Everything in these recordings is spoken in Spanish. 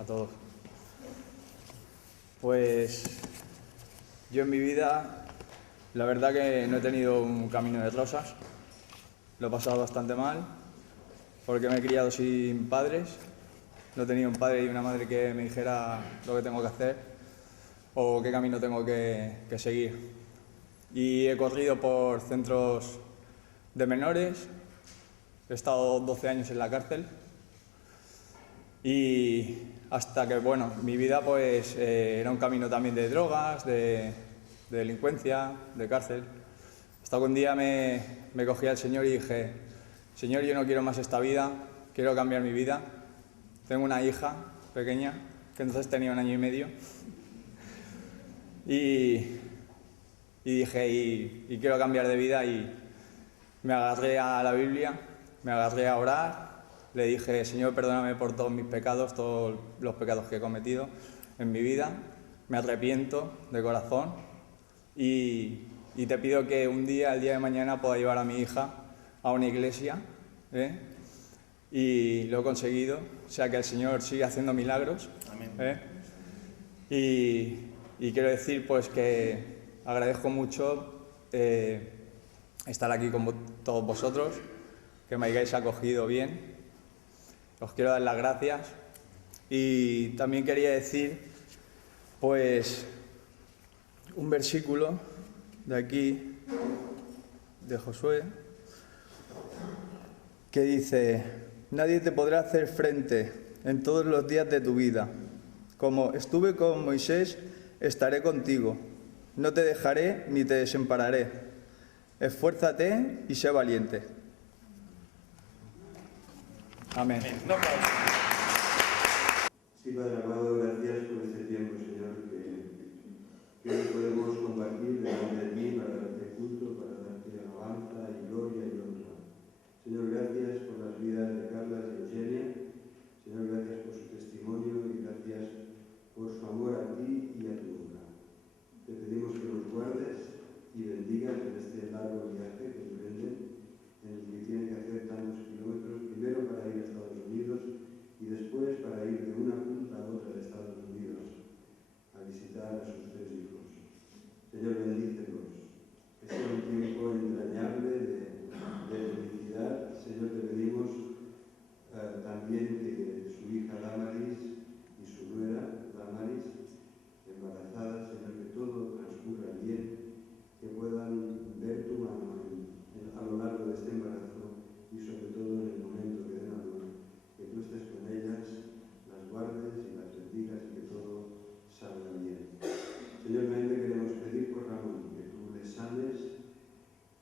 a todos. Pues yo en mi vida, la verdad que no he tenido un camino de rosas. Lo he pasado bastante mal, porque me he criado sin padres. No he tenido un padre y una madre que me dijera lo que tengo que hacer o qué camino tengo que seguir. Y he corrido por centros de menores, he estado 12 años en la cárcel y hasta que, bueno, mi vida pues era un camino también de drogas, de delincuencia, de cárcel. Hasta que un día me cogí al Señor y dije: Señor, yo no quiero más esta vida, quiero cambiar mi vida. Tengo una hija pequeña, que entonces tenía 1 año y medio, y dije, y quiero cambiar de vida, y me agarré a la Biblia, me agarré a orar, le dije: Señor, perdóname por todos mis pecados, todos los pecados que he cometido en mi vida, me arrepiento de corazón y te pido que un día, el día de mañana, pueda llevar a mi hija a una iglesia, y lo he conseguido, o sea que el Señor sigue haciendo milagros. Amén. Y quiero decir pues que agradezco mucho estar aquí con todos vosotros, que me hayáis acogido bien. Os quiero dar las gracias y también quería decir pues un versículo de aquí, de Josué, que dice: nadie te podrá hacer frente en todos los días de tu vida. Como estuve con Moisés, estaré contigo. No te dejaré ni te desampararé. Esfuérzate y sé valiente. Amén. Sí, Padre amado, gracias por este tiempo, Señor, que hoy podemos compartir delante de ti para darte culto, para darte alabanza y gloria y honra. Señor, gracias por las vidas de Carla y Eugenia. Señor, gracias por su testimonio y gracias por su amor a ti y a tu obra. Te pedimos que nos guardes y bendigas en este largo viaje que emprenden, en el que tienen que hacer tantos kilómetros, primero para ir a Estados Unidos y después para ir de una punta a otra de Estados Unidos a visitar a sus 3 hijos. Señor, bendícelos. Que sea un tiempo entrañable de felicidad. Señor, te pedimos también que su hija Damaris y su nuera Damaris, embarazadas, Señor, que todo transcurra bien, que puedan ver tu mano a lo largo de este embarazo y sobre todo en el momento que den a luz, que tú estés con ellas, las guardes y las bendigas y que todo salga bien. Señor, también te queremos pedir por Ramón, que tú le sanes,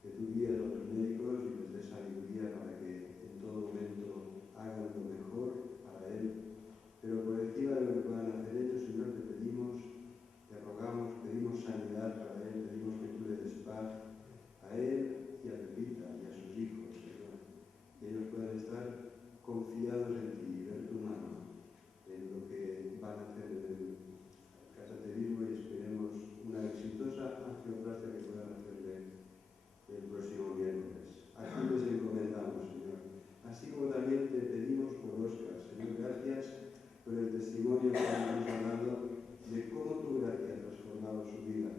que tú guíes a los médicos y les des sabiduría para que en todo momento hagan lo mejor para él. Pero por encima de lo que puedan hacer ellos, Señor, te pedimos, te rogamos, pedimos sanidad para él, pedimos que tú le des paz a él y a Pepita y a sus hijos, Señor. Que ellos puedan estar confiados en ti y ver tu mano en lo que van a hacer en el cateterismo y esperemos una exitosa angioplastia que puedan hacerle el próximo miércoles. Aquí les encomendamos, Señor. Así como también te pedimos por Óscar, Señor, gracias por el testimonio que nos ha dado de cómo tu gracia ha transformado su vida.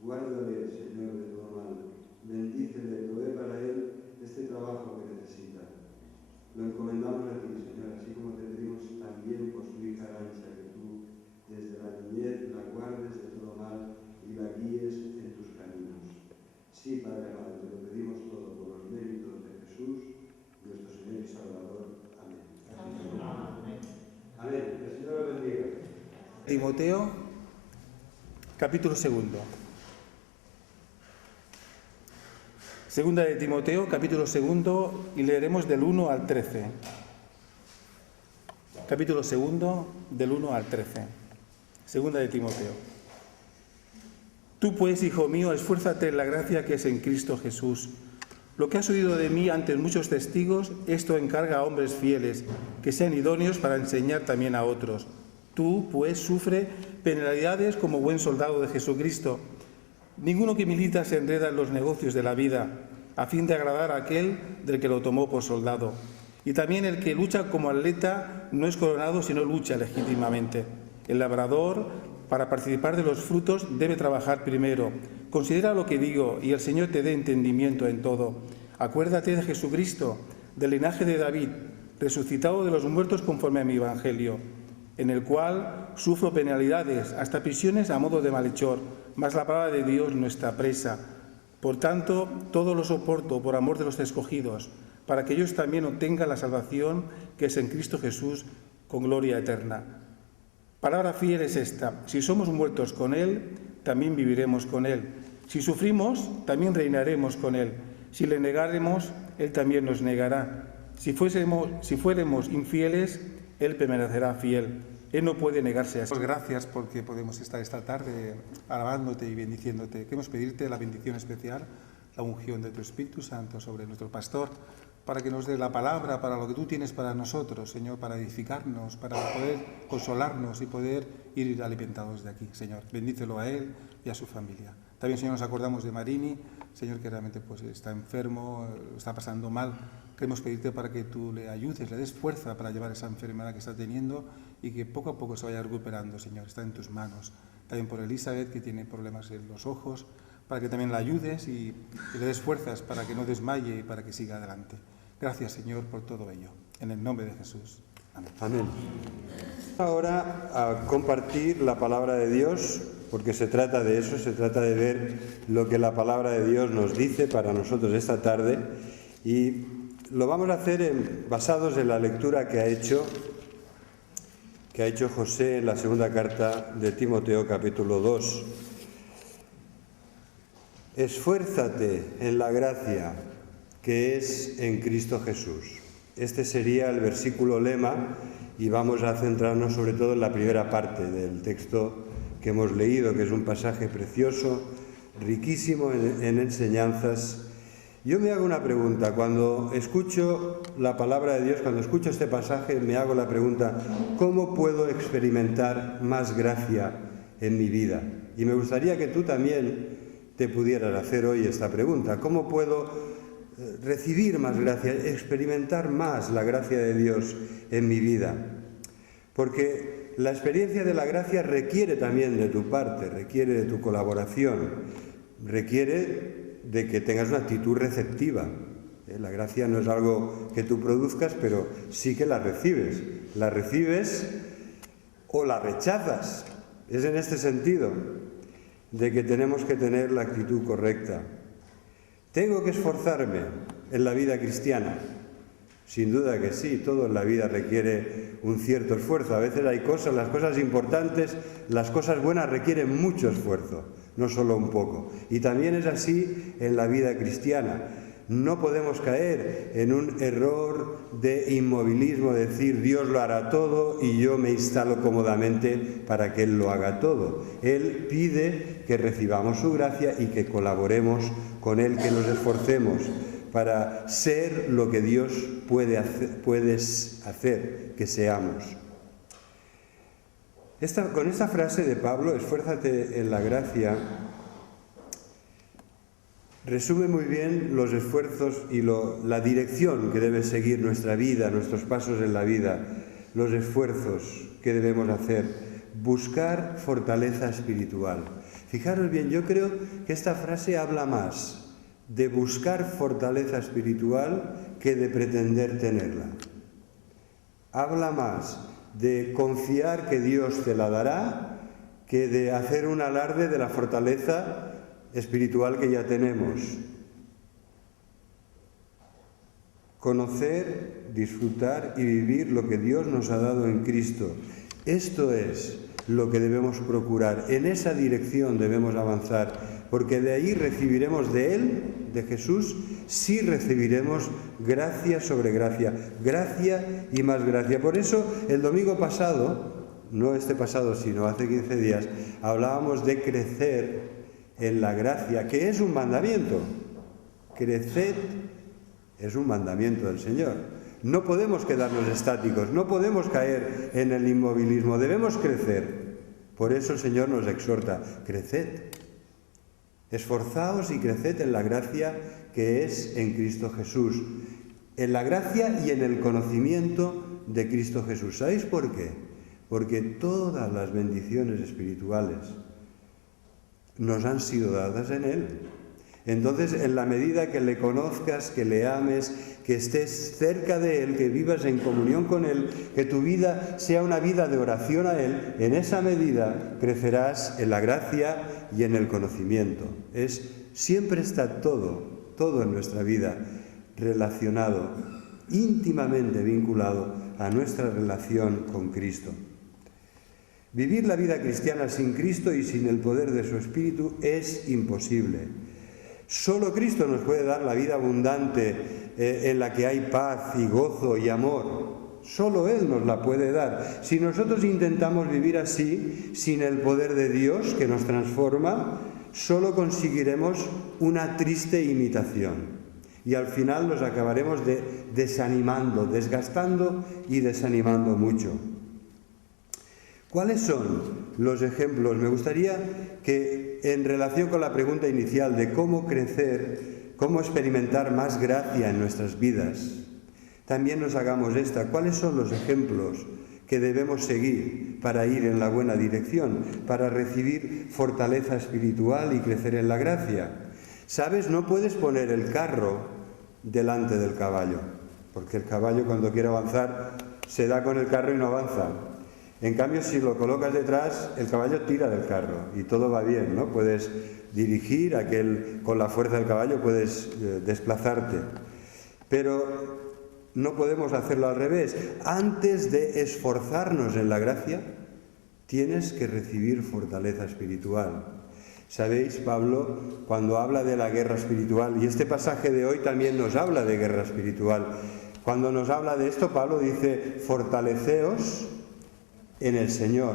Guárdale, Señor, de todo mal. Bendícele, provee para él este trabajo que necesita. Lo encomendamos a ti, Señor, así como te pedimos también por su hija Arancha, que tú desde la niñez la guardes de todo mal y la guíes en tus caminos. Sí, Padre amado, te lo pedimos todo por los méritos de Jesús, nuestro Señor y Salvador. Amén. Amén. Amén. El Señor lo bendiga. Timoteo, capítulo 2. Segunda de Timoteo, capítulo 2, y leeremos del 1 al 13. Capítulo 2, del 1 al 13. Segunda de Timoteo. Tú pues, hijo mío, esfuérzate en la gracia que es en Cristo Jesús. Lo que has oído de mí ante muchos testigos, esto encarga a hombres fieles, que sean idóneos para enseñar también a otros. Tú, pues, sufre penalidades como buen soldado de Jesucristo. Ninguno que milita se enreda en los negocios de la vida, a fin de agradar a aquel del que lo tomó por soldado. Y también el que lucha como atleta no es coronado si no lucha legítimamente. El labrador, para participar de los frutos, debe trabajar primero. Considera lo que digo y el Señor te dé entendimiento en todo. Acuérdate de Jesucristo, del linaje de David, resucitado de los muertos conforme a mi Evangelio, en el cual sufro penalidades, hasta prisiones a modo de malhechor, mas la palabra de Dios no está presa. Por tanto, todo lo soporto por amor de los escogidos, para que ellos también obtengan la salvación que es en Cristo Jesús con gloria eterna. Palabra fiel es esta: si somos muertos con Él, también viviremos con Él. Si sufrimos, también reinaremos con Él. Si le negaremos, Él también nos negará. Si fuéramos infieles, Él permanecerá fiel. Él no puede negarse a sí. Gracias porque podemos estar esta tarde alabándote y bendiciéndote. Queremos pedirte la bendición especial, la unción de tu Espíritu Santo sobre nuestro pastor, para que nos dé la palabra, para lo que tú tienes para nosotros, Señor, para edificarnos, para poder consolarnos y poder ir alimentados de aquí, Señor. Bendícelo a él y a su familia. También, Señor, nos acordamos de Marini, Señor, que realmente pues, está enfermo, está pasando mal. Queremos pedirte para que tú le ayudes, le des fuerza para llevar esa enfermedad que está teniendo y que poco a poco se vaya recuperando, Señor. Está en tus manos. También por Elizabeth, que tiene problemas en los ojos, para que también la ayudes y le des fuerzas para que no desmaye y para que siga adelante. Gracias, Señor, por todo ello. En el nombre de Jesús. Amén. Amén. Ahora a compartir la palabra de Dios, porque se trata de eso, se trata de ver lo que la palabra de Dios nos dice para nosotros esta tarde, y lo vamos a hacer basados en la lectura que ha hecho José en la segunda carta de Timoteo, capítulo 2. Esfuérzate en la gracia que es en Cristo Jesús. Este sería el versículo lema y vamos a centrarnos sobre todo en la primera parte del texto que hemos leído, que es un pasaje precioso, riquísimo en enseñanzas. Yo me hago una pregunta, cuando escucho la palabra de Dios, cuando escucho este pasaje, me hago la pregunta: ¿cómo puedo experimentar más gracia en mi vida? Y me gustaría que tú también te pudieras hacer hoy esta pregunta: ¿cómo puedo recibir más gracia, experimentar más la gracia de Dios en mi vida? Porque la experiencia de la gracia requiere también de tu parte, requiere de tu colaboración, requiere de que tengas una actitud receptiva. La gracia no es algo que tú produzcas, pero sí que la recibes. La recibes o la rechazas. Es en este sentido de que tenemos que tener la actitud correcta. ¿Tengo que esforzarme en la vida cristiana? Sin duda que sí, todo en la vida requiere un cierto esfuerzo. A veces hay cosas, las cosas importantes, las cosas buenas requieren mucho esfuerzo, no solo un poco. Y también es así en la vida cristiana. No podemos caer en un error de inmovilismo, decir Dios lo hará todo y yo me instalo cómodamente para que Él lo haga todo. Él pide que recibamos su gracia y que colaboremos con Él, que nos esforcemos para ser lo que Dios puedes hacer que seamos. Con esta frase de Pablo, esfuérzate en la gracia, resume muy bien los esfuerzos y la dirección que debe seguir nuestra vida, nuestros pasos en la vida, los esfuerzos que debemos hacer, buscar fortaleza espiritual. Fijaros bien, yo creo que esta frase habla más de buscar fortaleza espiritual que de pretender tenerla. Habla más de confiar que Dios te la dará que de hacer un alarde de la fortaleza espiritual que ya tenemos. Conocer, disfrutar y vivir lo que Dios nos ha dado en Cristo. Esto es lo que debemos procurar. En esa dirección debemos avanzar, porque de ahí recibiremos de Él, de Jesús, sí recibiremos gracia sobre gracia, gracia y más gracia. Por eso el domingo pasado, no este pasado, sino hace 15 días, hablábamos de crecer en la gracia, que es un mandamiento. Crecer es un mandamiento del Señor. No podemos quedarnos estáticos, no podemos caer en el inmovilismo, debemos crecer. Por eso el Señor nos exhorta: creced, esforzaos y creced en la gracia que es en Cristo Jesús. en la gracia y en el conocimiento de Cristo Jesús. ¿Sabéis por qué? Porque todas las bendiciones espirituales nos han sido dadas en Él. Entonces, en la medida que le conozcas, que le ames, que estés cerca de Él, que vivas en comunión con Él, que tu vida sea una vida de oración a Él, en esa medida crecerás en la gracia y en el conocimiento. Siempre está todo en nuestra vida relacionado, íntimamente vinculado a nuestra relación con Cristo. Vivir la vida cristiana sin Cristo y sin el poder de su Espíritu es imposible. Solo Cristo nos puede dar la vida abundante en la que hay paz y gozo y amor. Solo Él nos la puede dar. Si nosotros intentamos vivir así, sin el poder de Dios que nos transforma, solo conseguiremos una triste imitación. Y al final nos acabaremos desanimando, desgastando y desanimando mucho. ¿Cuáles son los ejemplos? Me gustaría que, en relación con la pregunta inicial de cómo crecer, cómo experimentar más gracia en nuestras vidas, también nos hagamos esta. ¿Cuáles son los ejemplos que debemos seguir para ir en la buena dirección, para recibir fortaleza espiritual y crecer en la gracia? ¿Sabes? No puedes poner el carro delante del caballo, porque el caballo cuando quiere avanzar se da con el carro y no avanza. En cambio, si lo colocas detrás, el caballo tira del carro y todo va bien, ¿no? Puedes dirigir con la fuerza del caballo, puedes desplazarte. Pero no podemos hacerlo al revés. Antes de esforzarnos en la gracia, tienes que recibir fortaleza espiritual. ¿Sabéis? Pablo, cuando habla de la guerra espiritual, y este pasaje de hoy también nos habla de guerra espiritual, cuando nos habla de esto, Pablo dice, fortaleceos en el Señor.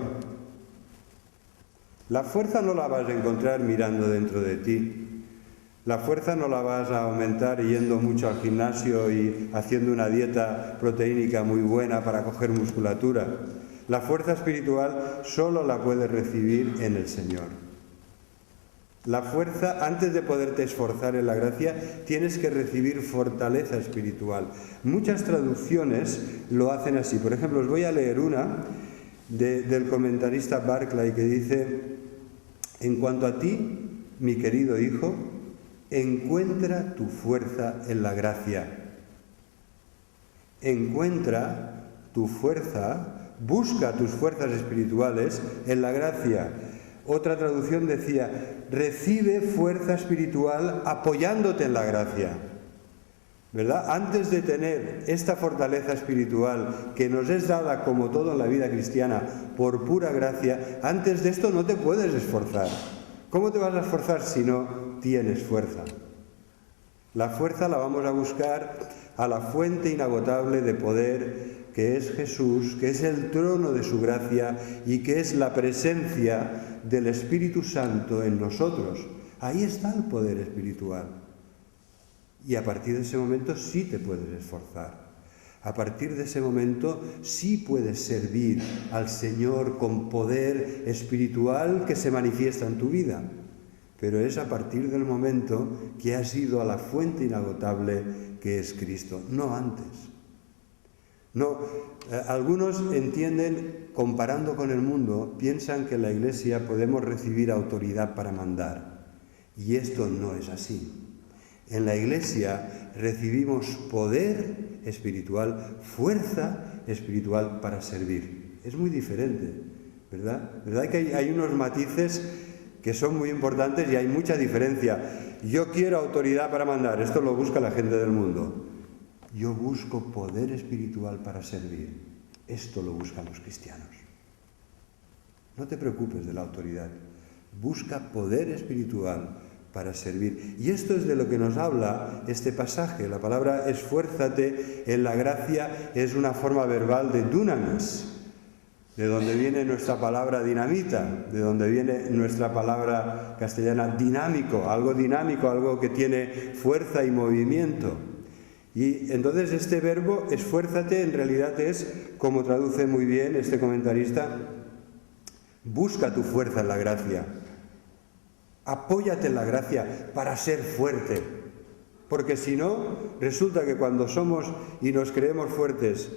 La fuerza no la vas a encontrar mirando dentro de ti. La fuerza no la vas a aumentar yendo mucho al gimnasio y haciendo una dieta proteínica muy buena para coger musculatura. La fuerza espiritual solo la puedes recibir en el Señor. La fuerza, antes de poderte esforzar en la gracia, tienes que recibir fortaleza espiritual. Muchas traducciones lo hacen así. Por ejemplo, os voy a leer una del comentarista Barclay que dice: en cuanto a ti, mi querido hijo, encuentra tu fuerza en la gracia. Encuentra tu fuerza, busca tus fuerzas espirituales en la gracia. Otra traducción decía: recibe fuerza espiritual apoyándote en la gracia. ¿Verdad? Antes de tener esta fortaleza espiritual que nos es dada, como todo en la vida cristiana, por pura gracia, antes de esto no te puedes esforzar. ¿Cómo te vas a esforzar si no tienes fuerza? La fuerza la vamos a buscar a la fuente inagotable de poder que es Jesús, que es el trono de su gracia y que es la presencia del Espíritu Santo en nosotros. Ahí está el poder espiritual. Y a partir de ese momento sí te puedes esforzar. A partir de ese momento sí puedes servir al Señor con poder espiritual que se manifiesta en tu vida. Pero es a partir del momento que has ido a la fuente inagotable que es Cristo, no antes. No, algunos entienden, comparando con el mundo, piensan que en la Iglesia podemos recibir autoridad para mandar. Y esto no es así. En la Iglesia recibimos poder espiritual, fuerza espiritual para servir. Es muy diferente, ¿verdad? ¿Verdad que hay unos matices que son muy importantes y hay mucha diferencia? Yo quiero autoridad para mandar, esto lo busca la gente del mundo. Yo busco poder espiritual para servir, esto lo buscan los cristianos. No te preocupes de la autoridad, busca poder espiritual para servir. Y esto es de lo que nos habla este pasaje. La palabra esfuérzate en la gracia es una forma verbal de dunamis, de donde viene nuestra palabra dinamita, de donde viene nuestra palabra castellana dinámico, algo que tiene fuerza y movimiento. Y entonces este verbo, esfuérzate, en realidad es, como traduce muy bien este comentarista, busca tu fuerza en la gracia. Apóyate en la gracia para ser fuerte. Porque si no, resulta que cuando somos y nos creemos fuertes,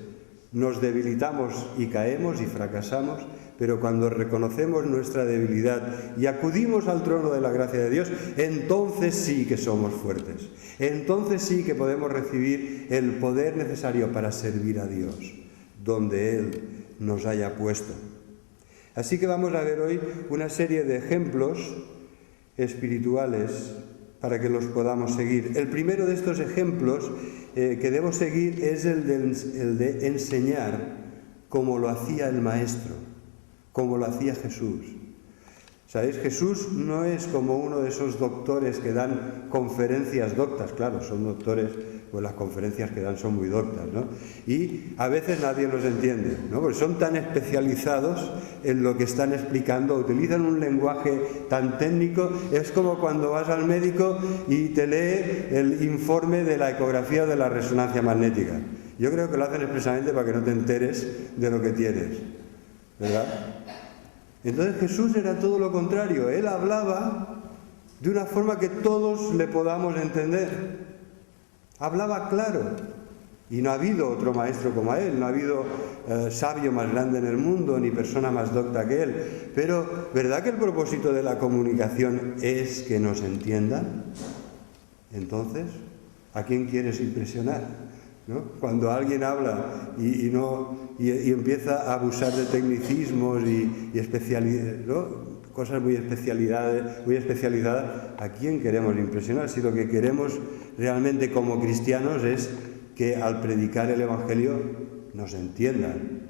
nos debilitamos y caemos y fracasamos, pero cuando reconocemos nuestra debilidad y acudimos al trono de la gracia de Dios, entonces sí que somos fuertes. Entonces sí que podemos recibir el poder necesario para servir a Dios, donde Él nos haya puesto. Así que vamos a ver hoy una serie de ejemplos espirituales para que los podamos seguir. El primero de estos ejemplos que debo seguir es el de enseñar como lo hacía el Maestro, como lo hacía Jesús. ¿Sabéis? Jesús no es como uno de esos doctores que dan conferencias doctas. Claro, son doctores, pues las conferencias que dan son muy doctas, ¿no? Y a veces nadie los entiende, ¿no? Porque son tan especializados en lo que están explicando, utilizan un lenguaje tan técnico. Es como cuando vas al médico y te lee el informe de la ecografía o de la resonancia magnética. Yo creo que lo hacen expresamente para que no te enteres de lo que tienes, ¿verdad? Entonces Jesús era todo lo contrario. Él hablaba de una forma que todos le podamos entender. Hablaba claro. Y no ha habido otro maestro como él, no ha habido sabio más grande en el mundo, ni persona más docta que él. Pero, ¿verdad que el propósito de la comunicación es que nos entiendan? Entonces, ¿a quién quieres impresionar? ¿No? Cuando alguien habla y empieza a abusar de tecnicismos y especialidades, ¿no? Cosas muy especializadas, ¿a quién queremos impresionar? Si lo que queremos realmente como cristianos es que al predicar el Evangelio nos entiendan,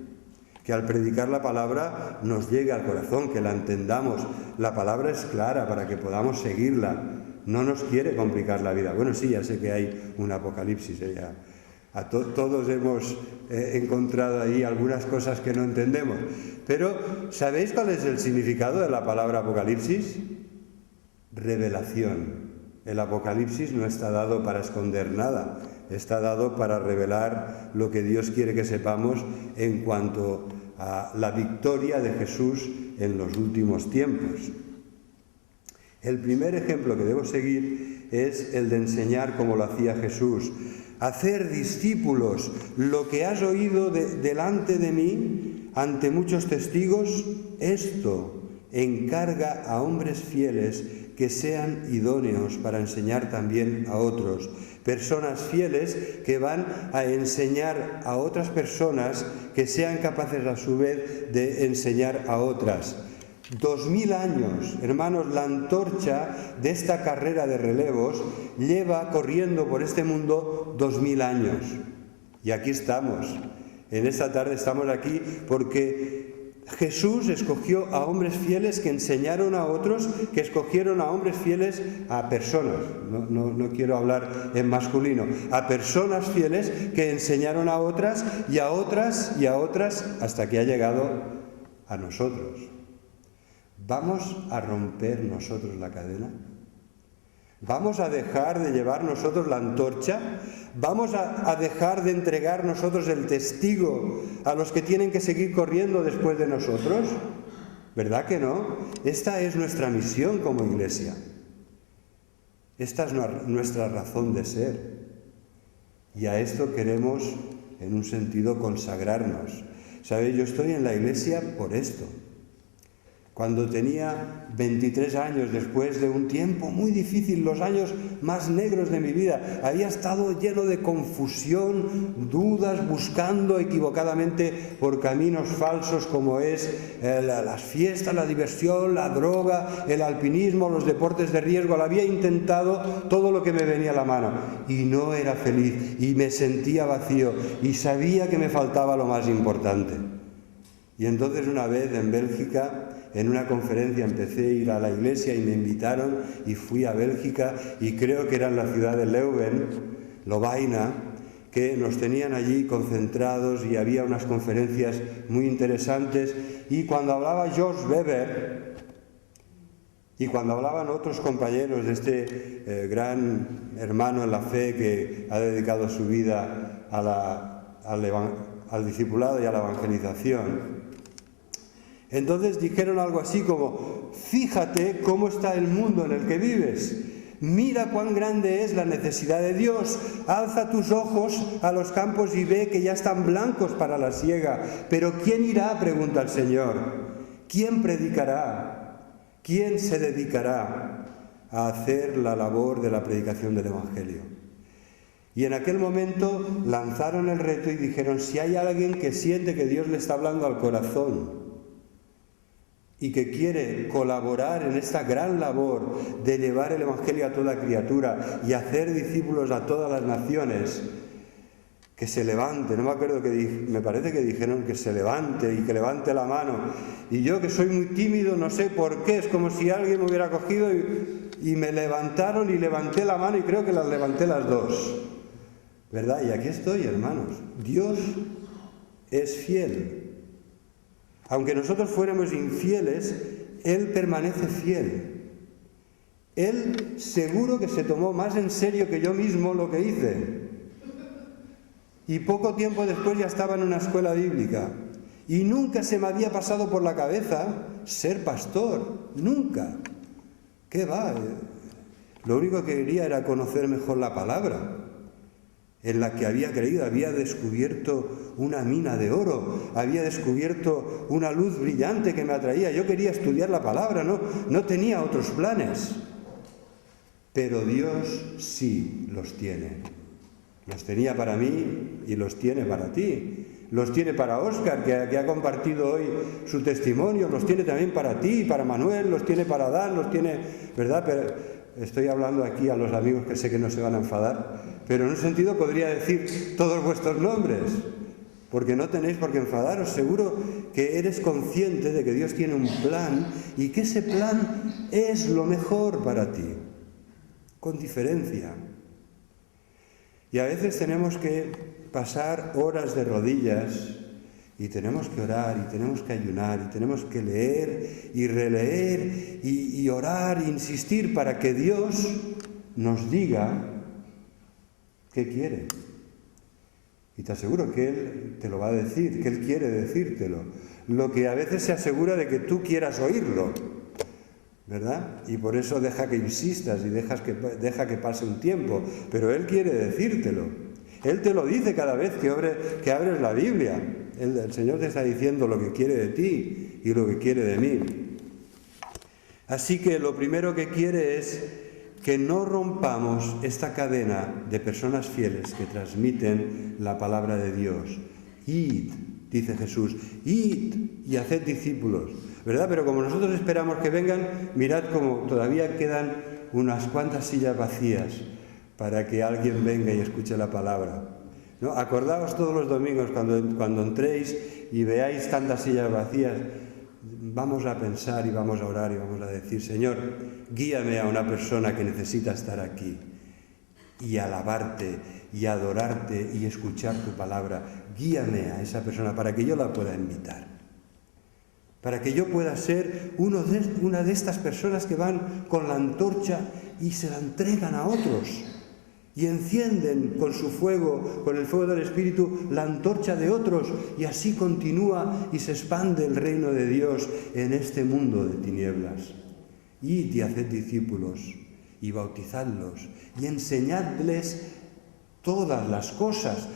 que al predicar la palabra nos llegue al corazón, que la entendamos. La palabra es clara para que podamos seguirla, no nos quiere complicar la vida. Bueno, sí, ya sé que hay un apocalipsis, todos hemos encontrado ahí algunas cosas que no entendemos. Pero, ¿sabéis cuál es el significado de la palabra apocalipsis? Revelación. El apocalipsis no está dado para esconder nada, está dado para revelar lo que Dios quiere que sepamos en cuanto a la victoria de Jesús en los últimos tiempos. El primer ejemplo que debo seguir es el de enseñar como lo hacía Jesús. Hacer discípulos lo que has oído delante de mí, ante muchos testigos, esto encarga a hombres fieles que sean idóneos para enseñar también a otros. Personas fieles que van a enseñar a otras personas que sean capaces a su vez de enseñar a otras. 2000 años, hermanos, la antorcha de esta carrera de relevos lleva corriendo por este mundo 2000 años. Y aquí estamos. En esta tarde estamos aquí porque Jesús escogió a hombres fieles que enseñaron a otros, que escogieron a hombres fieles a personas. No quiero hablar en masculino. A personas fieles que enseñaron a otras y a otras y a otras hasta que ha llegado a nosotros. ¿Vamos a romper nosotros la cadena? ¿Vamos a dejar de llevar nosotros la antorcha? ¿Vamos a dejar de entregar nosotros el testigo a los que tienen que seguir corriendo después de nosotros? ¿Verdad que no? Esta es nuestra misión como iglesia. Esta es nuestra razón de ser. Y a esto queremos, en un sentido, consagrarnos. ¿Sabéis? Yo estoy en la iglesia por esto. Cuando tenía 23 años, después de un tiempo muy difícil, los años más negros de mi vida, había estado lleno de confusión, dudas, buscando equivocadamente por caminos falsos como es las fiestas, la diversión, la droga, el alpinismo, los deportes de riesgo. Lo había intentado todo lo que me venía a la mano y no era feliz y me sentía vacío y sabía que me faltaba lo más importante. Y entonces una vez en Bélgica, en una conferencia, empecé a ir a la iglesia y me invitaron y fui a Bélgica y creo que era en la ciudad de Leuven, Lovaina, que nos tenían allí concentrados y había unas conferencias muy interesantes. Y cuando hablaba George Weber y cuando hablaban otros compañeros de este gran hermano en la fe que ha dedicado su vida al discipulado y a la evangelización, entonces dijeron algo así como: fíjate cómo está el mundo en el que vives. Mira cuán grande es la necesidad de Dios. Alza tus ojos a los campos y ve que ya están blancos para la siega. Pero ¿quién irá?, pregunta el Señor. ¿Quién predicará? ¿Quién se dedicará a hacer la labor de la predicación del Evangelio? Y en aquel momento lanzaron el reto y dijeron: si hay alguien que siente que Dios le está hablando al corazón y que quiere colaborar en esta gran labor de llevar el Evangelio a toda criatura y hacer discípulos a todas las naciones, que se levante. No me acuerdo me parece que dijeron que se levante y que levante la mano. Y yo, que soy muy tímido, no sé por qué, es como si alguien me hubiera cogido y me levantaron y levanté la mano, y creo que las levanté las dos, ¿verdad? Y aquí estoy, hermanos. Dios es fiel. Aunque nosotros fuéramos infieles, Él permanece fiel. Él seguro que se tomó más en serio que yo mismo lo que hice. Y poco tiempo después ya estaba en una escuela bíblica. Y nunca se me había pasado por la cabeza ser pastor. Nunca. ¿Qué va? Lo único que quería era conocer mejor la palabra, en la que había creído. Había descubierto una mina de oro, había descubierto una luz brillante que me atraía. Yo quería estudiar la palabra, no tenía otros planes. Pero Dios sí los tiene. Los tenía para mí y los tiene para ti. Los tiene para Óscar, que ha compartido hoy su testimonio. Los tiene también para ti, para Manuel, los tiene para Dan, los tiene, ¿verdad? Pero estoy hablando aquí a los amigos que sé que no se van a enfadar, pero en un sentido podría decir todos vuestros nombres, porque no tenéis por qué enfadaros. Seguro que eres consciente de que Dios tiene un plan y que ese plan es lo mejor para ti, con diferencia. Y a veces tenemos que pasar horas de rodillas y tenemos que orar y tenemos que ayunar y tenemos que leer y releer y orar e insistir para que Dios nos diga qué quiere. Y te aseguro que Él te lo va a decir, que Él quiere decírtelo. Lo que a veces se asegura de que tú quieras oírlo, ¿verdad? Y por eso deja que insistas y deja que pase un tiempo, pero Él quiere decírtelo. Él te lo dice cada vez que abres la Biblia. El Señor te está diciendo lo que quiere de ti y lo que quiere de mí. Así que lo primero que quiere es que no rompamos esta cadena de personas fieles que transmiten la palabra de Dios. Id, dice Jesús, id y haced discípulos, ¿verdad? Pero como nosotros esperamos que vengan, mirad como todavía quedan unas cuantas sillas vacías para que alguien venga y escuche la palabra, ¿no? Acordaos todos los domingos cuando entréis y veáis tantas sillas vacías, vamos a pensar y vamos a orar y vamos a decir: Señor, guíame a una persona que necesita estar aquí y alabarte y adorarte y escuchar tu palabra. Guíame a esa persona para que yo la pueda invitar, para que yo pueda ser una de estas personas que van con la antorcha y se la entregan a otros y encienden con su fuego, con el fuego del Espíritu, la antorcha de otros, y así continúa y se expande el reino de Dios en este mundo de tinieblas. Id y haced discípulos y bautizadlos y enseñadles todas las cosas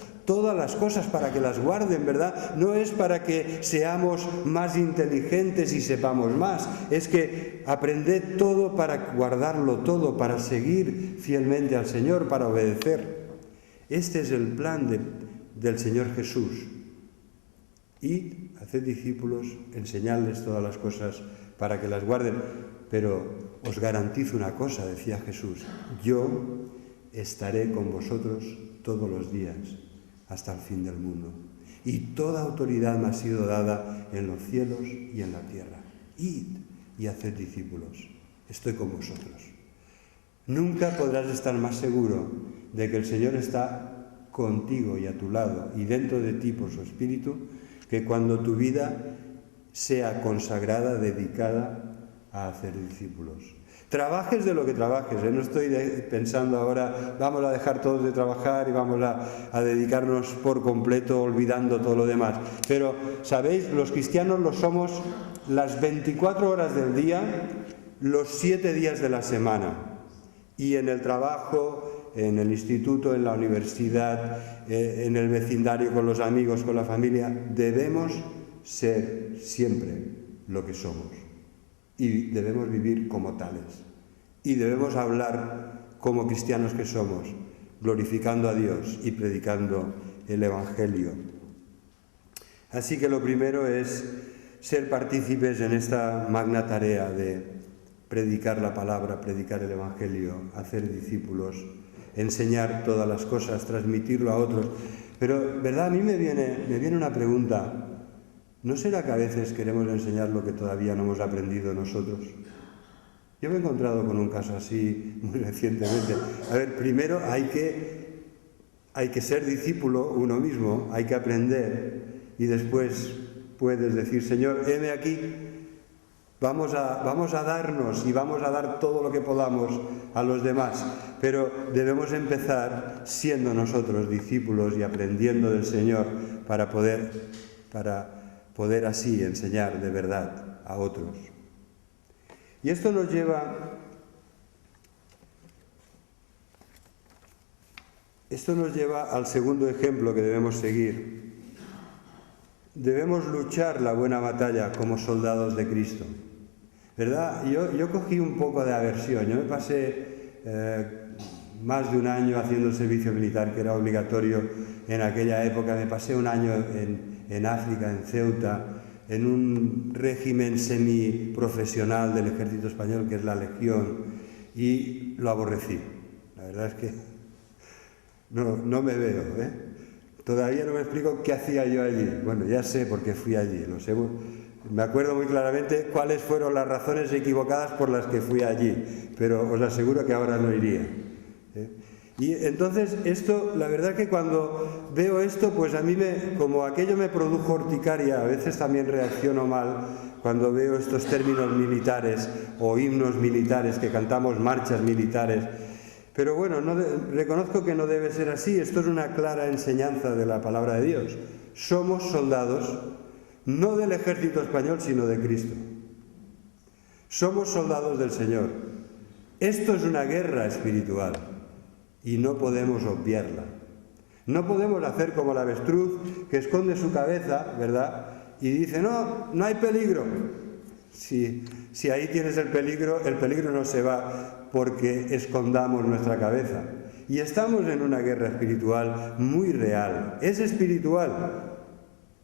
para que las guarden, ¿verdad? No es para que seamos más inteligentes y sepamos más, es que aprended todo para guardarlo todo, para seguir fielmente al Señor, para obedecer. Este es el plan del Señor Jesús. Id, haced discípulos, enseñadles todas las cosas para que las guarden. Pero os garantizo una cosa, decía Jesús: yo estaré con vosotros todos los días, hasta el fin del mundo. Y toda autoridad me ha sido dada en los cielos y en la tierra. Id y haced discípulos. Estoy con vosotros. Nunca podrás estar más seguro de que el Señor está contigo y a tu lado y dentro de ti por su Espíritu, que cuando tu vida sea consagrada, dedicada a hacer discípulos. Trabajes de lo que trabajes, no estoy pensando ahora, vamos a dejar todos de trabajar y vamos a dedicarnos por completo olvidando todo lo demás. Pero, ¿sabéis? Los cristianos lo somos las 24 horas del día, los 7 días de la semana. Y en el trabajo, en el instituto, en la universidad, en el vecindario, con los amigos, con la familia, debemos ser siempre lo que somos. Y debemos vivir como tales. Y debemos hablar como cristianos que somos, glorificando a Dios y predicando el Evangelio. Así que lo primero es ser partícipes en esta magna tarea de predicar la palabra, predicar el Evangelio, hacer discípulos, enseñar todas las cosas, transmitirlo a otros. Pero, ¿verdad? A mí me viene una pregunta. ¿No será que a veces queremos enseñar lo que todavía no hemos aprendido nosotros? Yo me he encontrado con un caso así muy recientemente. A ver, primero hay que ser discípulo uno mismo, hay que aprender y después puedes decir, Señor, heme aquí, vamos a darnos y vamos a dar todo lo que podamos a los demás, pero debemos empezar siendo nosotros discípulos y aprendiendo del Señor para poder así enseñar de verdad a otros. Y esto nos lleva al segundo ejemplo que debemos seguir. Debemos luchar la buena batalla como soldados de Cristo. ¿Verdad? Yo cogí un poco de aversión. Yo me pasé más de un año haciendo el servicio militar, que era obligatorio en aquella época. Me pasé un año en África, en Ceuta, en un régimen semiprofesional del ejército español, que es la Legión, y lo aborrecí. La verdad es que no me veo, Todavía no me explico qué hacía yo allí. Bueno, ya sé por qué fui allí, lo sé. Me acuerdo muy claramente cuáles fueron las razones equivocadas por las que fui allí, pero os aseguro que ahora no iría. Y entonces esto, la verdad que cuando veo esto, pues a mí como aquello me produjo urticaria, a veces también reacciono mal cuando veo estos términos militares o himnos militares, que cantamos marchas militares. Pero bueno, reconozco que no debe ser así. Esto es una clara enseñanza de la palabra de Dios. Somos soldados, no del ejército español, sino de Cristo. Somos soldados del Señor. Esto es una guerra espiritual y no podemos obviarla. No podemos hacer como la avestruz que esconde su cabeza, ¿verdad? Y dice, no hay peligro. Si ahí tienes el peligro no se va porque escondamos nuestra cabeza. Y estamos en una guerra espiritual muy real. Es espiritual.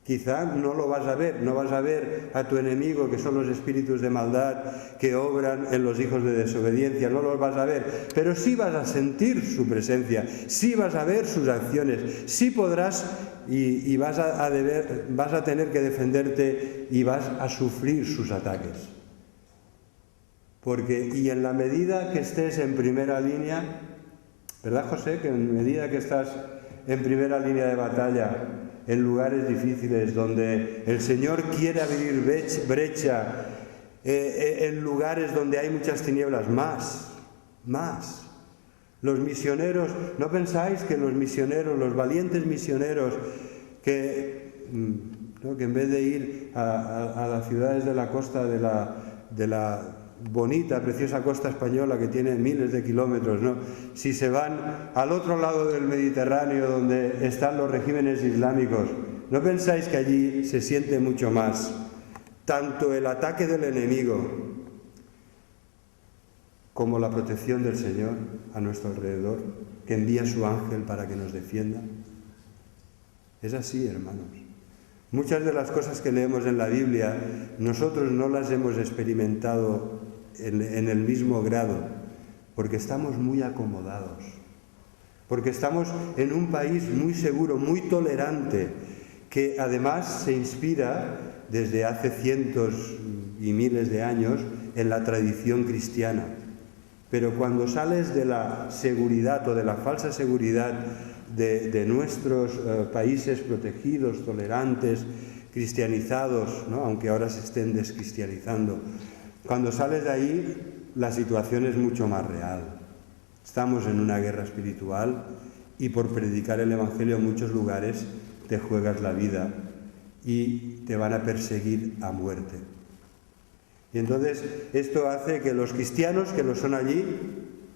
Quizá no lo vas a ver, no vas a ver a tu enemigo, que son los espíritus de maldad que obran en los hijos de desobediencia, no los vas a ver, pero sí vas a sentir su presencia, sí vas a ver sus acciones, sí podrás y vas a tener que defenderte y vas a sufrir sus ataques. Y en la medida que estés en primera línea, ¿verdad, José? Que en medida que estás en primera línea de batalla, en lugares difíciles, donde el Señor quiere abrir brecha, en lugares donde hay muchas tinieblas, más. Los misioneros, ¿no pensáis que los misioneros, los valientes misioneros, que en vez de ir a las ciudades de la costa de la bonita, preciosa costa española que tiene miles de kilómetros, ¿no? Si se van al otro lado del Mediterráneo, donde están los regímenes islámicos, ¿no pensáis que allí se siente mucho más tanto el ataque del enemigo como la protección del Señor a nuestro alrededor, que envía su ángel para que nos defienda? Es así, hermanos. Muchas de las cosas que leemos en la Biblia, nosotros no las hemos experimentado en el mismo grado, porque estamos muy acomodados, porque estamos en un país muy seguro, muy tolerante, que además se inspira desde hace cientos y miles de años en la tradición cristiana. Pero cuando sales de la seguridad o de la falsa seguridad de nuestros países protegidos, tolerantes, cristianizados, ¿no? Aunque ahora se estén descristianizando, cuando sales de ahí la situación es mucho más real. Estamos en una guerra espiritual y por predicar el Evangelio en muchos lugares te juegas la vida y te van a perseguir a muerte. Y entonces esto hace que los cristianos que lo son allí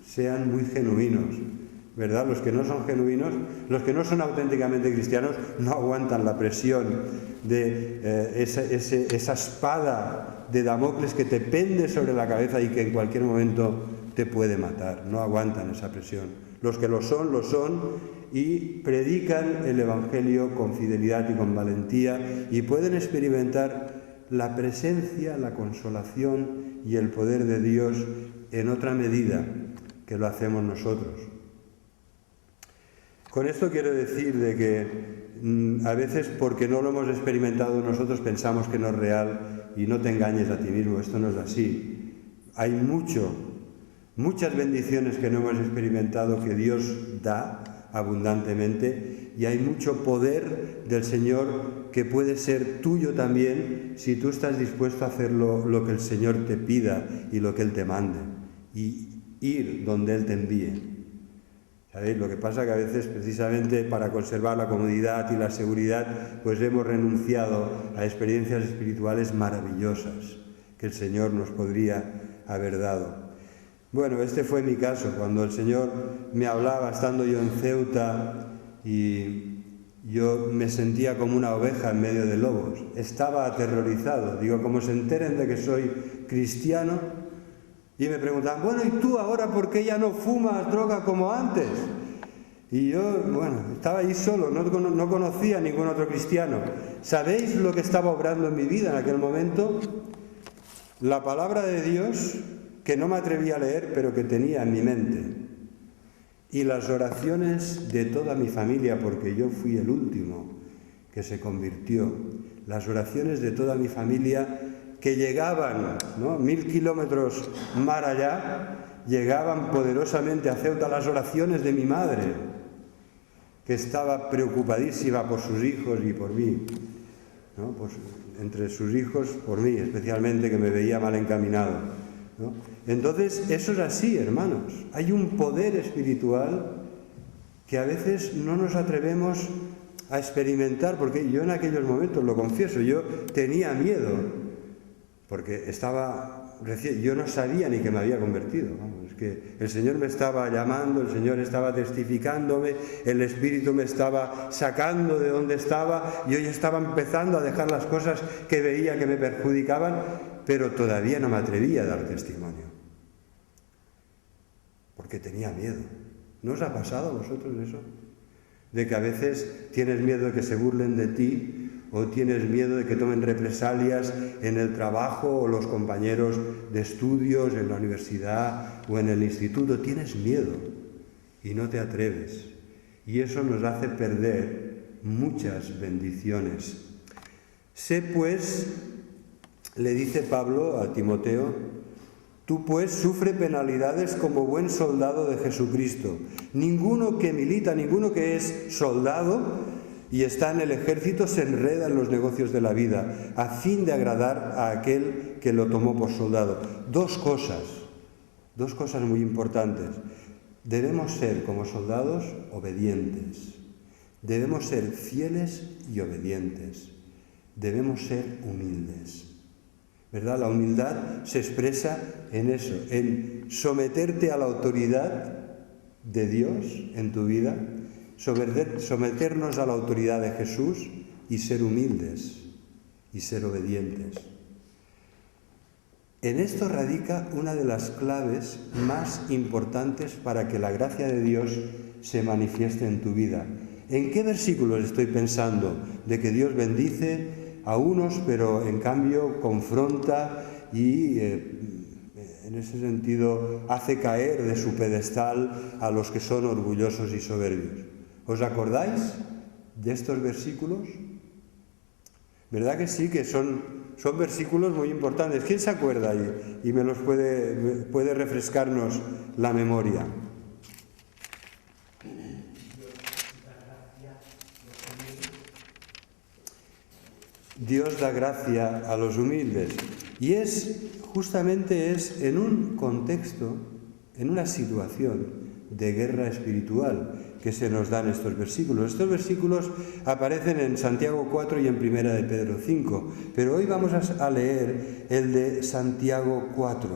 sean muy genuinos, ¿verdad? Los que no son genuinos, los que no son auténticamente cristianos, no aguantan la presión de esa espada de Damocles que te pende sobre la cabeza y que en cualquier momento te puede matar. No aguantan esa presión. Los que lo son y predican el Evangelio con fidelidad y con valentía y pueden experimentar la presencia, la consolación y el poder de Dios en otra medida que lo hacemos nosotros. Con esto quiero decir de que a veces porque no lo hemos experimentado nosotros pensamos que no es real y no te engañes a ti mismo, esto no es así. Hay muchas bendiciones que no hemos experimentado que Dios da abundantemente y hay mucho poder del Señor que puede ser tuyo también si tú estás dispuesto a hacer lo que el Señor te pida y lo que Él te mande y ir donde Él te envíe. ¿Sabéis? Lo que pasa que a veces precisamente para conservar la comodidad y la seguridad pues hemos renunciado a experiencias espirituales maravillosas que el Señor nos podría haber dado. Bueno, este fue mi caso, cuando el Señor me hablaba estando yo en Ceuta y yo me sentía como una oveja en medio de lobos. Estaba aterrorizado. Digo, como se enteren de que soy cristiano y me preguntaban, bueno, ¿y tú ahora por qué ya no fumas droga como antes? Y yo, bueno, estaba ahí solo, no conocía a ningún otro cristiano. ¿Sabéis lo que estaba obrando en mi vida en aquel momento? La palabra de Dios, que no me atrevía a leer, pero que tenía en mi mente. Y las oraciones de toda mi familia, porque yo fui el último que se convirtió. Las oraciones de toda mi familia que llegaban, ¿no?, 1000 kilómetros mar allá, llegaban poderosamente a Ceuta. Las oraciones de mi madre, que estaba preocupadísima por sus hijos y por mí, ¿no? Pues entre sus hijos, por mí especialmente, que me veía mal encaminado, ¿no? Entonces, eso es así, hermanos. Hay un poder espiritual que a veces no nos atrevemos a experimentar, porque yo en aquellos momentos, lo confieso, yo tenía miedo, porque yo no sabía ni que me había convertido. Es que el Señor me estaba llamando, el Señor estaba testificándome, el Espíritu me estaba sacando de donde estaba, yo ya estaba empezando a dejar las cosas que veía que me perjudicaban, pero todavía no me atrevía a dar testimonio, porque tenía miedo. ¿No os ha pasado a vosotros eso? De que a veces tienes miedo de que se burlen de ti, o tienes miedo de que tomen represalias en el trabajo o los compañeros de estudios en la universidad o en el instituto. Tienes miedo y no te atreves. Y eso nos hace perder muchas bendiciones. Sé pues, le dice Pablo a Timoteo, tú pues sufre penalidades como buen soldado de Jesucristo. Ninguno que milita, ninguno que es soldado y está en el ejército se enreda en los negocios de la vida a fin de agradar a aquel que lo tomó por soldado. Dos cosas muy importantes. Debemos ser como soldados obedientes. Debemos ser fieles y obedientes. Debemos ser humildes. ¿Verdad? La humildad se expresa en eso, en someterte a la autoridad de Dios en tu vida, someternos a la autoridad de Jesús y ser humildes y ser obedientes. En esto radica una de las claves más importantes para que la gracia de Dios se manifieste en tu vida. ¿En qué versículos estoy pensando? De que Dios bendice a unos, pero en cambio confronta y en ese sentido hace caer de su pedestal a los que son orgullosos y soberbios. ¿Os acordáis de estos versículos? ¿Verdad que sí? Que son versículos muy importantes. ¿Quién se acuerda y me los puede refrescarnos la memoria? Dios da gracia a los humildes. Y justamente es en un contexto, en una situación de guerra espiritual que se nos dan estos versículos. Estos versículos aparecen en Santiago 4 y en Primera de Pedro 5, pero hoy vamos a leer el de Santiago 4.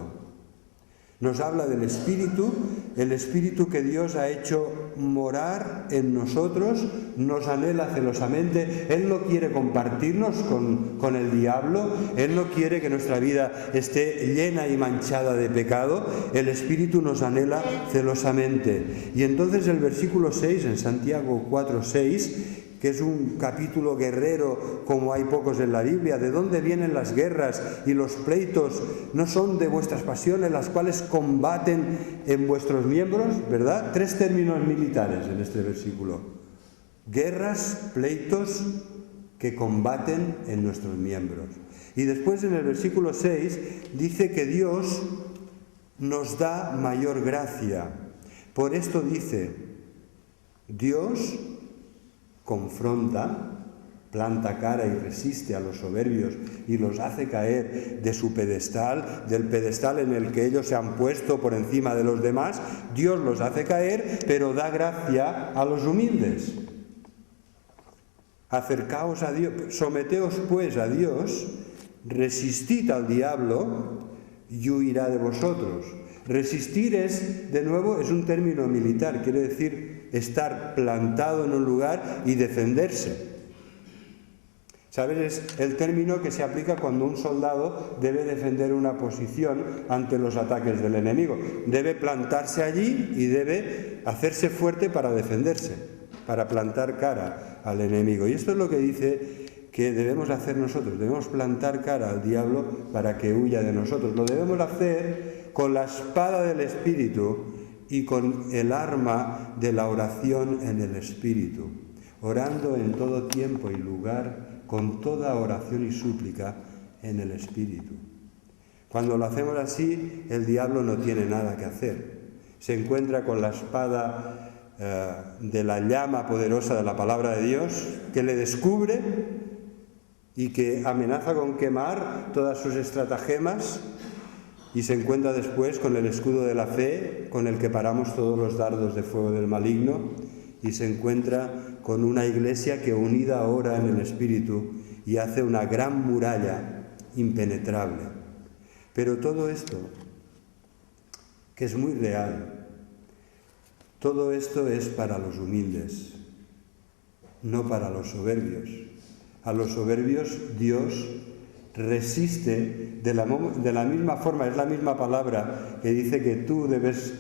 Nos habla del Espíritu, el Espíritu que Dios ha hecho morar en nosotros, nos anhela celosamente. Él no quiere compartirnos con el diablo, Él no quiere que nuestra vida esté llena y manchada de pecado. El Espíritu nos anhela celosamente. Y entonces el versículo 6, en Santiago 4:6, que es un capítulo guerrero como hay pocos en la Biblia. ¿De dónde vienen las guerras y los pleitos? ¿No son de vuestras pasiones las cuales combaten en vuestros miembros? ¿Verdad? 3 términos militares en este versículo. Guerras, pleitos que combaten en nuestros miembros. Y después en el versículo 6 dice que Dios nos da mayor gracia. Por esto dice, Dios confronta, planta cara y resiste a los soberbios y los hace caer de su pedestal, del pedestal en el que ellos se han puesto por encima de los demás. Dios los hace caer, pero da gracia a los humildes. Acercaos a Dios, someteos pues a Dios, resistid al diablo y huirá de vosotros. Resistir es, de nuevo, es un término militar, quiere decir estar plantado en un lugar y defenderse. ¿Sabes? Es el término que se aplica cuando un soldado debe defender una posición ante los ataques del enemigo. Debe plantarse allí y debe hacerse fuerte para defenderse, para plantar cara al enemigo. Y esto es lo que dice que debemos hacer nosotros. Debemos plantar cara al diablo para que huya de nosotros. Lo debemos hacer con la espada del Espíritu y con el arma de la oración en el Espíritu, orando en todo tiempo y lugar, con toda oración y súplica en el Espíritu. Cuando lo hacemos así, el diablo no tiene nada que hacer. Se encuentra con la espada de la llama poderosa de la palabra de Dios, que le descubre y que amenaza con quemar todas sus estratagemas. Y se encuentra después con el escudo de la fe, con el que paramos todos los dardos de fuego del maligno, y se encuentra con una iglesia que unida ora en el Espíritu y hace una gran muralla impenetrable. Pero todo esto, que es muy real, todo esto es para los humildes, no para los soberbios. A los soberbios Dios resiste de la misma forma, es la misma palabra que dice que tú debes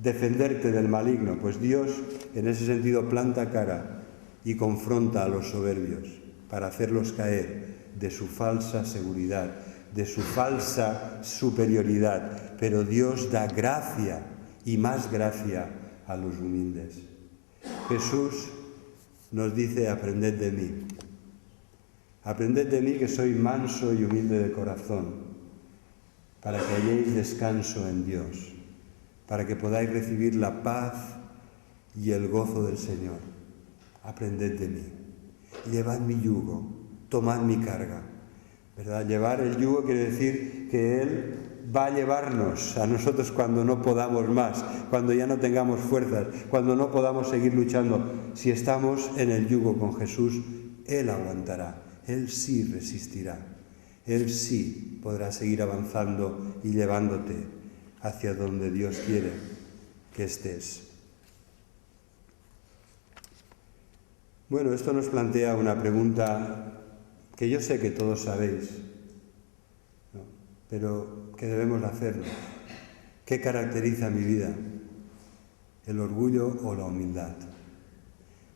defenderte del maligno. Pues Dios en ese sentido planta cara y confronta a los soberbios para hacerlos caer de su falsa seguridad, de su falsa superioridad. Pero Dios da gracia y más gracia a los humildes. Jesús nos dice: aprended de mí. Aprended de mí, que soy manso y humilde de corazón, para que halléis descanso en Dios, para que podáis recibir la paz y el gozo del Señor. Aprended de mí. Llevad mi yugo, tomad mi carga. ¿Verdad? Llevar el yugo quiere decir que Él va a llevarnos a nosotros cuando no podamos más, cuando ya no tengamos fuerzas, cuando no podamos seguir luchando. Si estamos en el yugo con Jesús, Él aguantará. Él sí resistirá, Él sí podrá seguir avanzando y llevándote hacia donde Dios quiere que estés. Bueno, esto nos plantea una pregunta que yo sé que todos sabéis, ¿no? Pero que debemos hacernos. ¿Qué caracteriza mi vida? ¿El orgullo o la humildad?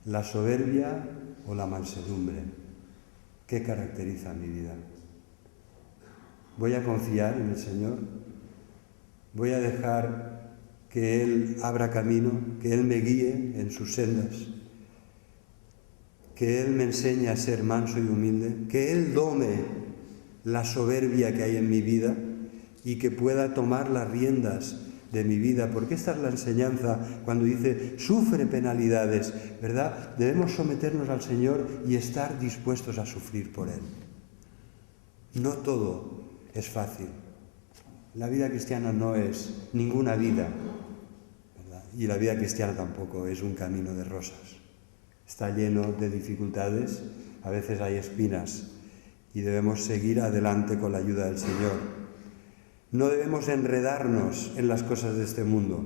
¿La soberbia o la mansedumbre? ¿Qué caracteriza mi vida? ¿Voy a confiar en el Señor? ¿Voy a dejar que Él abra camino, que Él me guíe en sus sendas? ¿Que Él me enseñe a ser manso y humilde? ¿Que Él dome la soberbia que hay en mi vida y que pueda tomar las riendas de mi vida? Porque esta es la enseñanza cuando dice, sufre penalidades, ¿verdad? Debemos someternos al Señor y estar dispuestos a sufrir por Él. No todo es fácil. La vida cristiana no es ninguna vida, ¿verdad? Y la vida cristiana tampoco es un camino de rosas. Está lleno de dificultades, a veces hay espinas y debemos seguir adelante con la ayuda del Señor. No debemos enredarnos en las cosas de este mundo.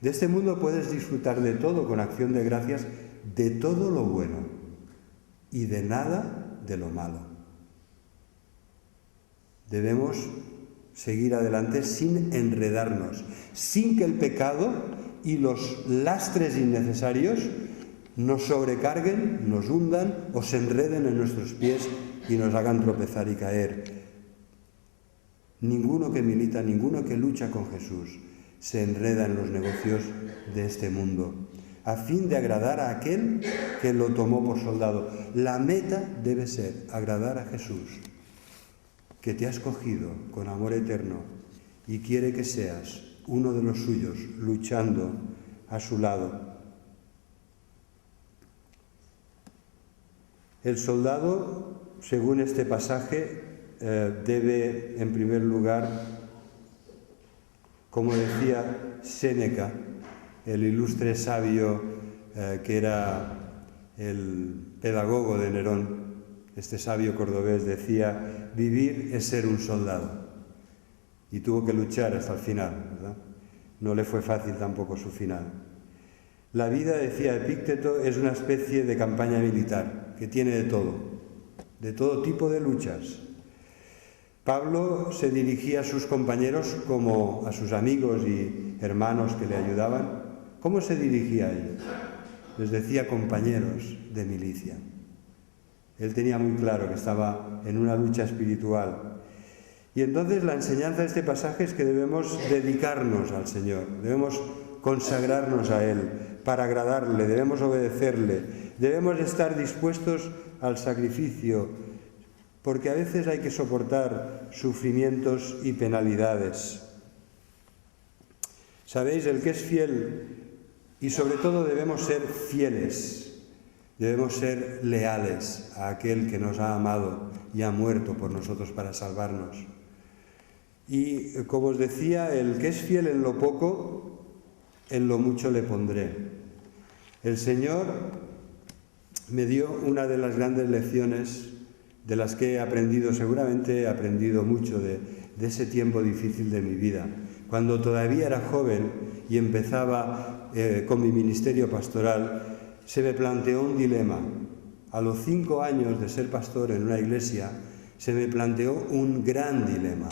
De este mundo puedes disfrutar de todo con acción de gracias, de todo lo bueno y de nada de lo malo. Debemos seguir adelante sin enredarnos, sin que el pecado y los lastres innecesarios nos sobrecarguen, nos hundan o se enreden en nuestros pies y nos hagan tropezar y caer. Ninguno que milita, ninguno que lucha con Jesús se enreda en los negocios de este mundo, a fin de agradar a aquel que lo tomó por soldado. La meta debe ser agradar a Jesús, que te ha escogido con amor eterno y quiere que seas uno de los suyos, luchando a su lado. El soldado, según este pasaje, debe, en primer lugar, como decía Séneca, el ilustre sabio que era el pedagogo de Nerón, este sabio cordobés decía: vivir es ser un soldado. Y tuvo que luchar hasta el final, ¿verdad? No le fue fácil tampoco su final. La vida, decía Epícteto, es una especie de campaña militar que tiene de todo tipo de luchas. Pablo se dirigía a sus compañeros como a sus amigos y hermanos que le ayudaban. ¿Cómo se dirigía a ellos? Les decía compañeros de milicia. Él tenía muy claro que estaba en una lucha espiritual. Y entonces la enseñanza de este pasaje es que debemos dedicarnos al Señor, debemos consagrarnos a Él para agradarle, debemos obedecerle, debemos estar dispuestos al sacrificio, porque a veces hay que soportar sufrimientos y penalidades. Sabéis, el que es fiel, y sobre todo debemos ser fieles, debemos ser leales a aquel que nos ha amado y ha muerto por nosotros para salvarnos. Y como os decía, el que es fiel en lo poco, en lo mucho le pondré. El Señor me dio una de las grandes lecciones de las que he aprendido, seguramente he aprendido mucho de ese tiempo difícil de mi vida. Cuando todavía era joven y empezaba con mi ministerio pastoral, se me planteó un dilema. A los 5 años de ser pastor en una iglesia, se me planteó un gran dilema.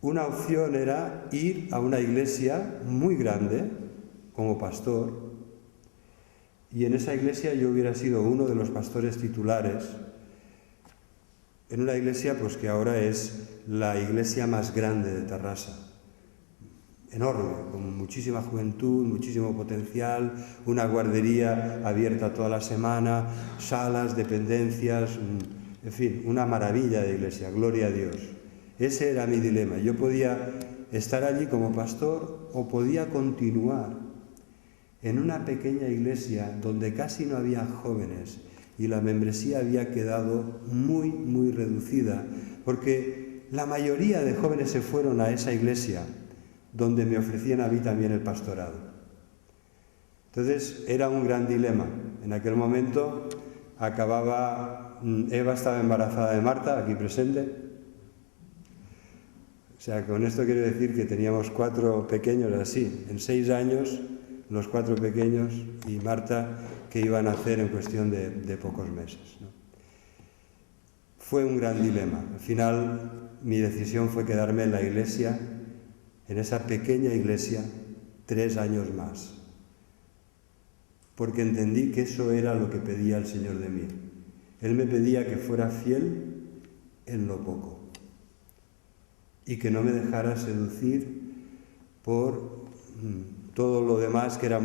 Una opción era ir a una iglesia muy grande como pastor, y en esa iglesia yo hubiera sido uno de los pastores titulares, en una iglesia pues que ahora es la iglesia más grande de Tarrasa. Enorme, con muchísima juventud, muchísimo potencial, una guardería abierta toda la semana, salas, dependencias, en fin, una maravilla de iglesia, gloria a Dios. Ese era mi dilema. Yo podía estar allí como pastor o podía continuar en una pequeña iglesia donde casi no había jóvenes y la membresía había quedado muy, muy reducida, porque la mayoría de jóvenes se fueron a esa iglesia donde me ofrecían a mí también el pastorado. Entonces era un gran dilema. En aquel momento Eva estaba embarazada de Marta, aquí presente. O sea, con esto quiero decir que teníamos 4 pequeños así, en 6 años, los 4 pequeños y Marta, que iban a nacer en cuestión de pocos meses, ¿no? Fue un gran dilema. Al final, mi decisión fue quedarme en la iglesia, en esa pequeña iglesia, 3 años más, porque entendí que eso era lo que pedía el Señor de mí. Él me pedía que fuera fiel en lo poco y que no me dejara seducir por todo lo demás, que era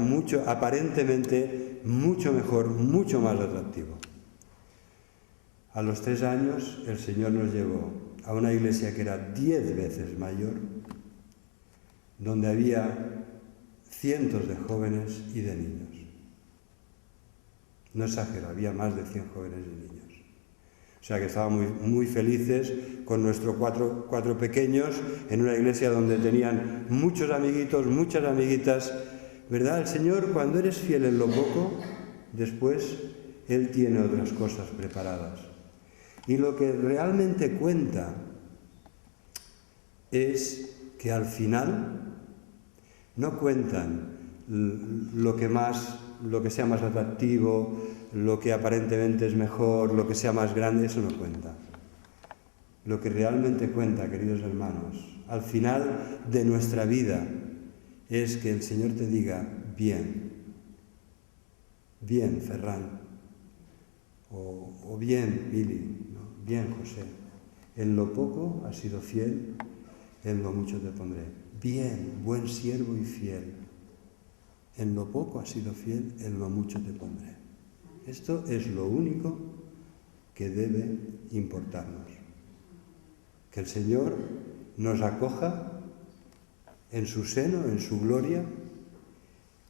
aparentemente mucho mejor, mucho más atractivo. A los 3 años el Señor nos llevó a una iglesia que era 10 veces mayor, donde había cientos de jóvenes y de niños. No exagero, había más de 100 jóvenes y niños. O sea que estábamos muy felices con nuestros cuatro pequeños en una iglesia donde tenían muchos amiguitos, muchas amiguitas, ¿verdad? El Señor, cuando eres fiel en lo poco, después Él tiene otras cosas preparadas. Y lo que realmente cuenta es que al final no cuentan lo que sea más atractivo, lo que aparentemente es mejor, lo que sea más grande, eso no cuenta. Lo que realmente cuenta, queridos hermanos, al final de nuestra vida, es que el Señor te diga, bien, bien, Ferran, o bien, Billy, ¿no? Bien, José, en lo poco has sido fiel, en lo mucho te pondré. Bien, buen siervo y fiel, en lo poco has sido fiel, en lo mucho te pondré. Esto es lo único que debe importarnos. Que el Señor nos acoja en su seno, en su gloria,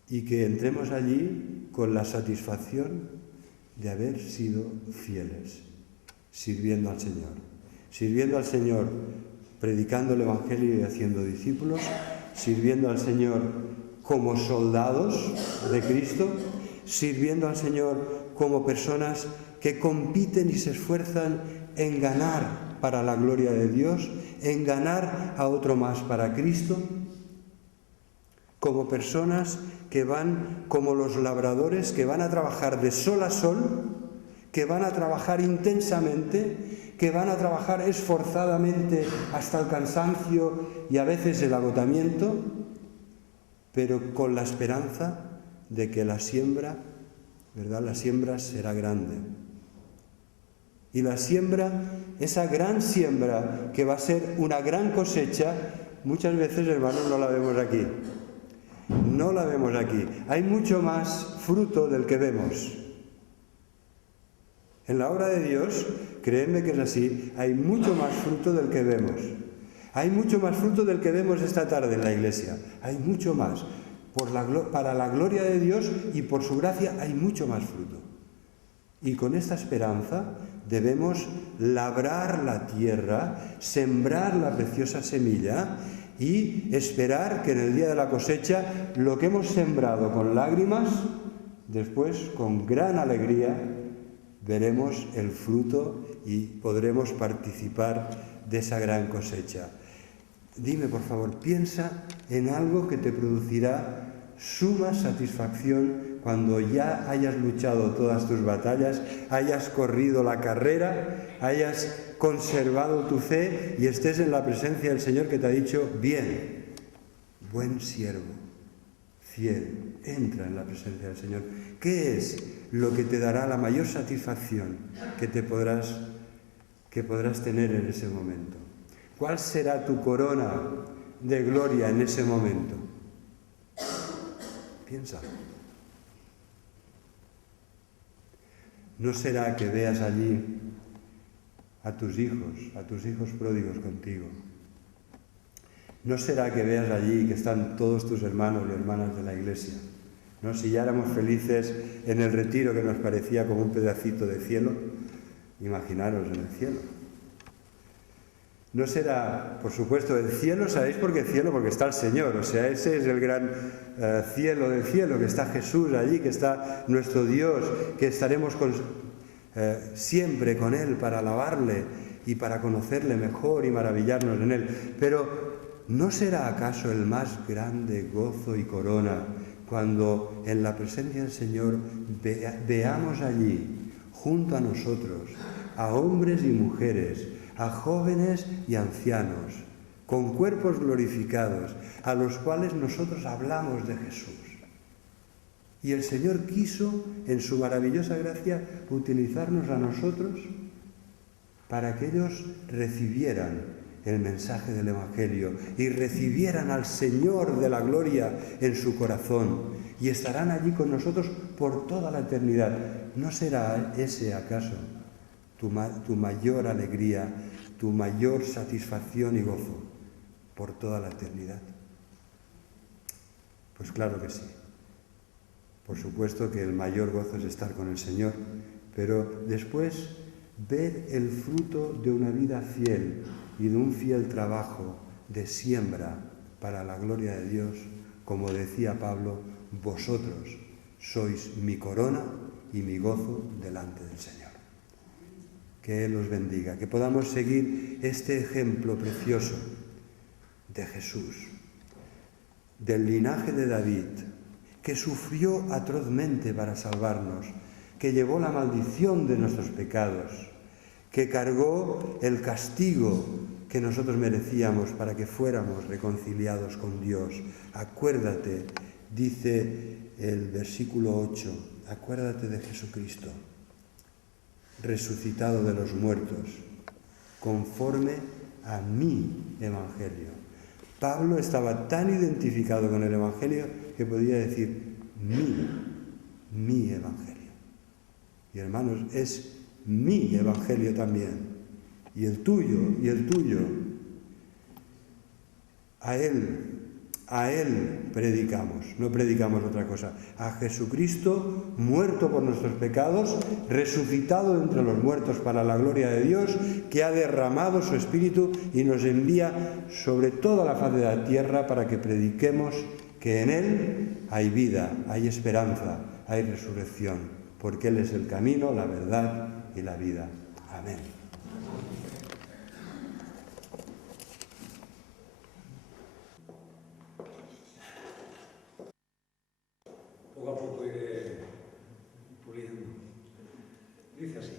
y que entremos allí con la satisfacción de haber sido fieles, sirviendo al Señor. Sirviendo al Señor, predicando el Evangelio y haciendo discípulos, sirviendo al Señor como soldados de Cristo, sirviendo al Señor como personas que compiten y se esfuerzan en ganar para la gloria de Dios, en ganar a otro más para Cristo, como personas que van como los labradores, que van a trabajar de sol a sol, que van a trabajar intensamente, que van a trabajar esforzadamente hasta el cansancio y a veces el agotamiento, pero con la esperanza de que la siembra, ¿verdad? La siembra será grande. Y la siembra, esa gran siembra que va a ser una gran cosecha, muchas veces, hermanos, no la vemos aquí. No la vemos aquí. Hay mucho más fruto del que vemos. En la obra de Dios, créeme que es así, hay mucho más fruto del que vemos. Hay mucho más fruto del que vemos esta tarde en la iglesia. Hay mucho más. Para la gloria de Dios y por su gracia hay mucho más fruto. Y con esta esperanza debemos labrar la tierra, sembrar la preciosa semilla y esperar que en el día de la cosecha lo que hemos sembrado con lágrimas, después con gran alegría veremos el fruto y podremos participar de esa gran cosecha. Dime, por favor, piensa en algo que te producirá suma satisfacción cuando ya hayas luchado todas tus batallas, hayas corrido la carrera, hayas conservado tu fe y estés en la presencia del Señor que te ha dicho, bien, buen siervo, fiel, entra en la presencia del Señor. ¿Qué es lo que te dará la mayor satisfacción que podrás tener en ese momento? ¿Cuál será tu corona de gloria en ese momento? Piensa. ¿No será que veas allí a tus hijos pródigos contigo? ¿No será que veas allí que están todos tus hermanos y hermanas de la iglesia? ¿No? Si ya éramos felices en el retiro que nos parecía como un pedacito de cielo, imaginaros en el cielo. No será, por supuesto, el cielo, ¿sabéis por qué cielo? Porque está el Señor, o sea, ese es el gran cielo del cielo, que está Jesús allí, que está nuestro Dios, que estaremos siempre con Él para alabarle y para conocerle mejor y maravillarnos en Él. Pero ¿no será acaso el más grande gozo y corona cuando en la presencia del Señor veamos allí, junto a nosotros, a hombres y mujeres, a jóvenes y ancianos, con cuerpos glorificados, a los cuales nosotros hablamos de Jesús? Y el Señor quiso, en su maravillosa gracia, utilizarnos a nosotros para que ellos recibieran el mensaje del Evangelio y recibieran al Señor de la gloria en su corazón y estarán allí con nosotros por toda la eternidad. ¿No será ese acaso tu mayor alegría, tu mayor satisfacción y gozo por toda la eternidad? Pues claro que sí. Por supuesto que el mayor gozo es estar con el Señor, pero después ver el fruto de una vida fiel y de un fiel trabajo de siembra para la gloria de Dios, como decía Pablo, vosotros sois mi corona y mi gozo delante del Señor. Que Él os bendiga, que podamos seguir este ejemplo precioso de Jesús, del linaje de David, que sufrió atrozmente para salvarnos, que llevó la maldición de nuestros pecados, que cargó el castigo que nosotros merecíamos para que fuéramos reconciliados con Dios. Acuérdate, dice el versículo 8, acuérdate de Jesucristo, resucitado de los muertos, conforme a mi evangelio. Pablo estaba tan identificado con el evangelio que podía decir mi evangelio. Y hermanos, es mi evangelio también, y el tuyo, a Él predicamos, no predicamos otra cosa, a Jesucristo muerto por nuestros pecados, resucitado entre los muertos para la gloria de Dios, que ha derramado su Espíritu y nos envía sobre toda la faz de la tierra para que prediquemos que en Él hay vida, hay esperanza, hay resurrección, porque Él es el camino, la verdad y la vida. Amén. Poco a poco iré puliendo. Dice así.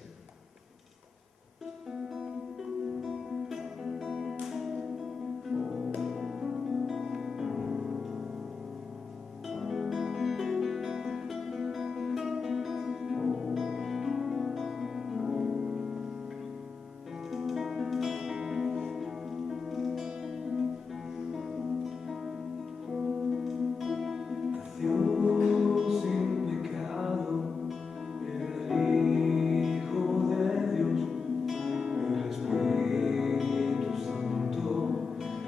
Sin pecado, el Hijo de Dios, el Espíritu Santo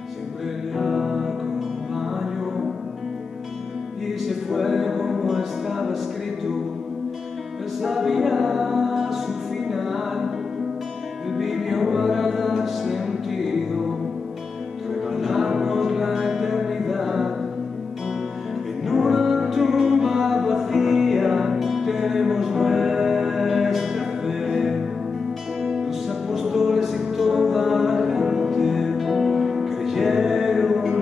siempre le acompañó y se fue como estaba escrito. Él sabía su final, él vivió para dar sentido, regalarnos la eternidad. En una tumba vacía tenemos nuestra fe. Los apóstoles y toda la gente creyeron